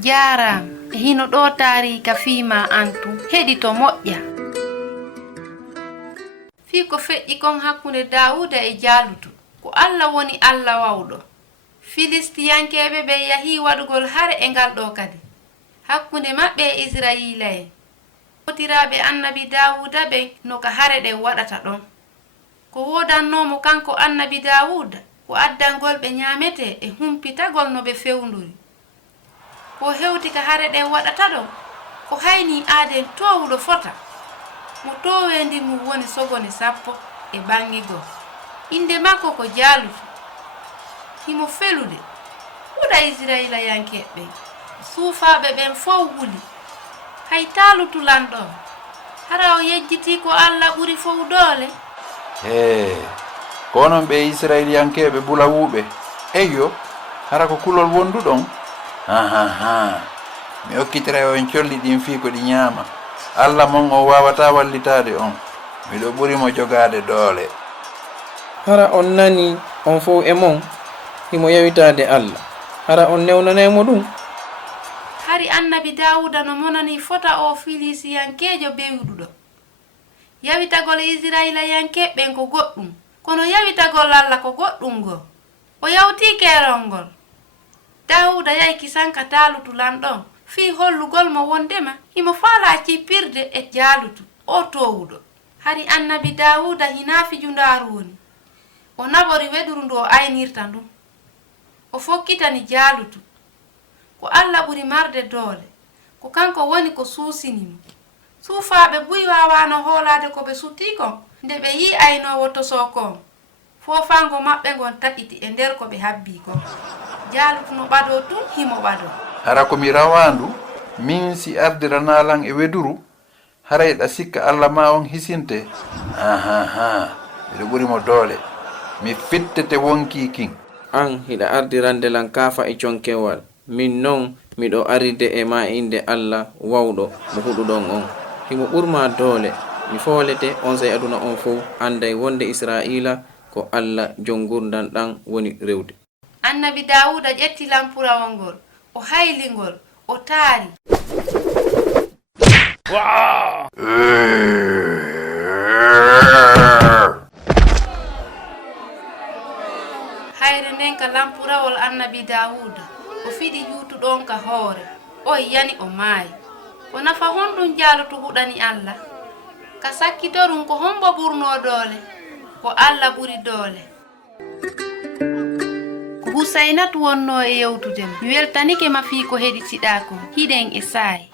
Jaram hino ɗo tarika fima antu heɗito moƴƴa. Fi ko feƴƴi kon hakkunde Dawuda e Jalutu ko Allah woni Allah wawɗo. Filistiyankeɓe ɓe yahi waɗugol hare e ngal ɗo kadi hakkunde maɓɓe e Israila en. Otiraɓe annabi Dawuda ɓe no ka hare ɗe waɗata ɗon. Ko wodannomo kanko annabi Dawuda ko addangol ɓe ñamete e humpitagol no ɓe fewnduri. Ko hewti ka hare ɗe waɗata ɗo ko hayni aaden towuɗo fota mo towendi mum woni sogone 10 e bangigol. Inde makko ko Jalutu. Himo felude huɗa Israila yankeɓe suufaɓe ɓen fow huli hay Talutu lanɗo hara o yejjiti ko Allah ɓuri fow doole. Konon ɓe Israiliyankeɓe bulawuɓe eyyo hara ko kulol wonduɗon. Mi hokkitira on colli ɗin fii ko ɗi ñaama. Allah mon o wawata wallitade on. Miɗo ɓurimo jogade doole. Hara on nani on fof e mon himo yawitade Allah. Hara on newnanemo ɗum. Hari annabi Dawuda no monani fota o Filisiyankejo bewɗuɗo. Yawitagol Israila yankeɓen ko goɗɗum kono yawitagol Allah ko goɗɗum go. O yawti kerol ngol. Dawuda yayki sanka Talutu lanɗon fi hollugol mo wondema himo faala cippirde e Jalutu o towuɗo. Hari annabi Dawuda hina fijundaru woni o nabori weduru ndu o aynirta ndum o fokkitani Jalutu ko Allah ɓuri marde doole ko kanko woni ko suusinimo. Suufaɓe buy wawano hoolade ko ɓe sutti kon nde ɓe yi aynowo toso kon fofango maɓɓe ngon taƴiti e nder ko ɓe habbi kon. Jalutu no ɓado tun himo ɓado. Hara komi rawandu min si ardiranalan e weduru haray ɗa sikka Allah ma on hisinte. Miɗo ɓurimo doole mi fittete wonki kin. An hiɗa ardirandelan kafa e conkewal min non miɗo aride e ma inde Allah wawɗo mo huɗuɗon on. Himo ɓurma doole mi foolete on say aduna on fof anday wonde Israila ko Allah jon gurdam ɗan woni rewde. Annabi Dawuda ƴetti lampurawol ngol o haylingol o taari. Hayre nden ka lampurawol annabi Dawuda o fiɗi yuutuɗon ka hoore o yani o maayi. Ko nafa honɗum Jalutu huɗani Allah ka sakkitorum ko hombo ɓurno doole ko Allah ɓuri doole. Husainatu wonno e yewtude mi weltanike ma fii ko heɗitiɗa ko hiɗen e saayi.